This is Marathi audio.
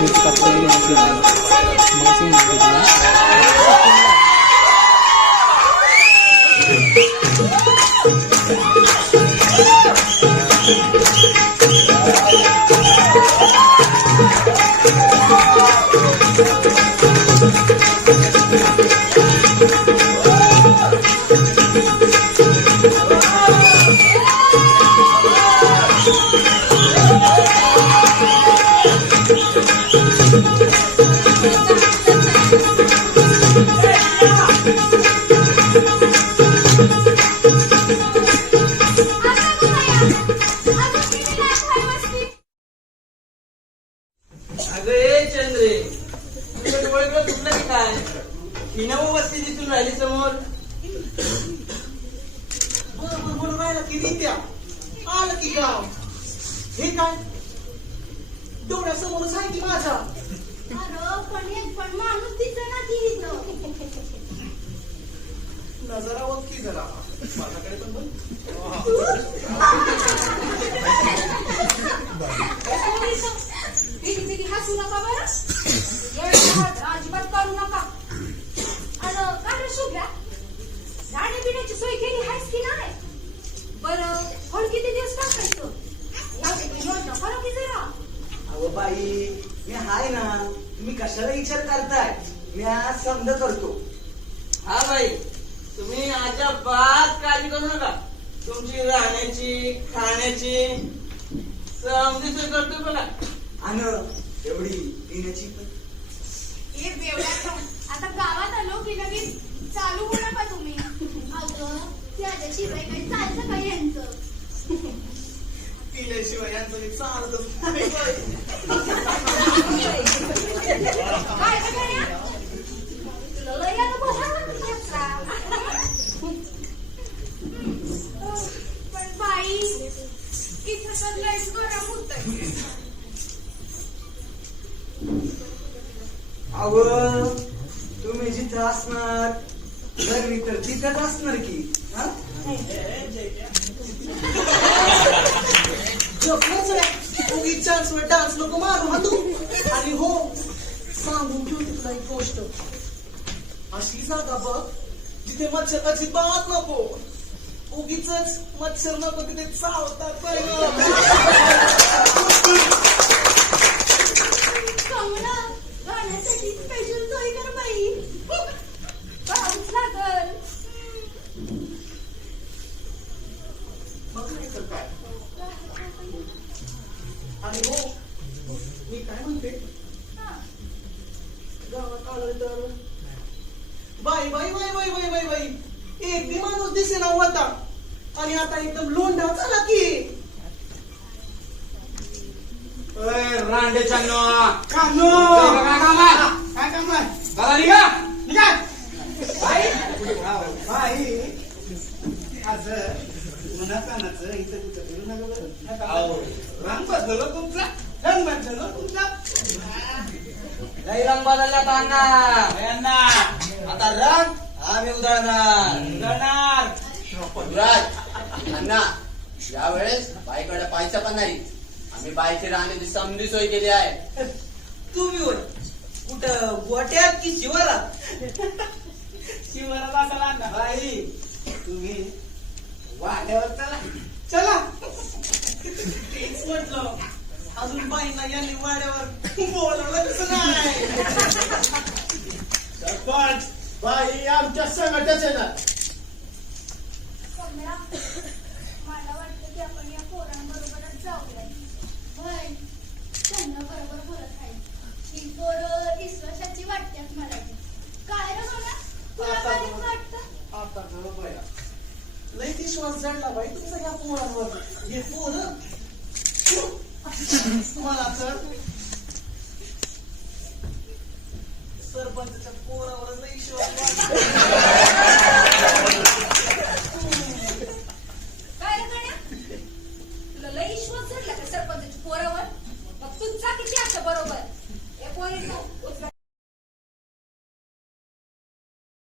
मिरची कापता गेली नसली ना मग असं डोळ्यासमोरच आहे की माझ्या पण माणूस दिसेना की नजरा बघ की जरा माझ्याकडे पण बघ हसू नका बरं अजिबात करू नका का रे शुभ्या राहण्या पिण्याची सोय केली आहेस की नाही बरं फळ किती दिवस टाकायचं योजना करा की जरा अहो बाई मी हाय ना तुम्ही कशाला विचार करताय मी आज समज करतो हा भाई तुम्ही अजिबात काळजी करू नका तुमची राहण्याची खाण्याची समजी सोय करतो बघा आणि एवढी पिण्याची आता गावात आलो की लगेच चालू हो नका तुम्ही अगं त्याच्याशिवाय काही चालतं का यांचं पिल्याशिवाय यांचं मी चालतच काय तुला लय अनुभव आहे ना तुझ्याचा. पण बाई इथं तर लयच गरम होतंय अव तुम्ही जिथं असणार गर्मी तर तिथंच असणार की हा? चान्स वर डान्स नको मारू हा तू आणि हो सांगून ठेवते तुला एक गोष्ट अशी जागा बघ जिथे मच्छर अजिबात नको उगीच मच्छर नको तिथे चावतात कमला गाण्यासाठी स्पेशल सोय कर बाई पाऊस लागल मग नाही तर काय आणि हो मी काय म्हणते गावात आलं तर बाई बाई बाई बाई बाई बाई बाई एक बी माणूस दिसेना होता आणि आता एकदम लोंढा झाला की रांडे चांगलो कानो काय काम आहे काय काम आहे बघा निघा निघा बाई बाई आज उन्हातानाचं इथं कुठं फिरू नका बरं रंग बदललो तुमचा रंग बदललो तुमचा लई रंग बदलला अण्णा आता रंग आम्ही उधळणार राज अण्णा यावेळेस बाईकडे पायचा पण नाही आम्ही बाईची राहण्याची समधी सोय केली आहे तुम्ही होय कुठं गोट्यात की शिवारात शिवराला असाल अण्णा बाई तुम्ही वाट्यावर चला चला तेच म्हटलं अजून बाईंना यांनी वाड्यावर बोलवलं कसं नाही सरपंच बाई आमच्या संघटच आहे ना कमला मला वाटतं की आपण या पोरांबरोबरच जाऊया होय त्यांना बरोबर बोलत आहे ही पोरं विश्वासाची वाटतात मला काय रे मला तुला काय वाटतं आता खरं बया लई विश्वास जडला बाई तुमचा या पोरांवर हे पोर तुम्हाला तर सरपंचाच्या पोरावरच लई विश्वास वाटतो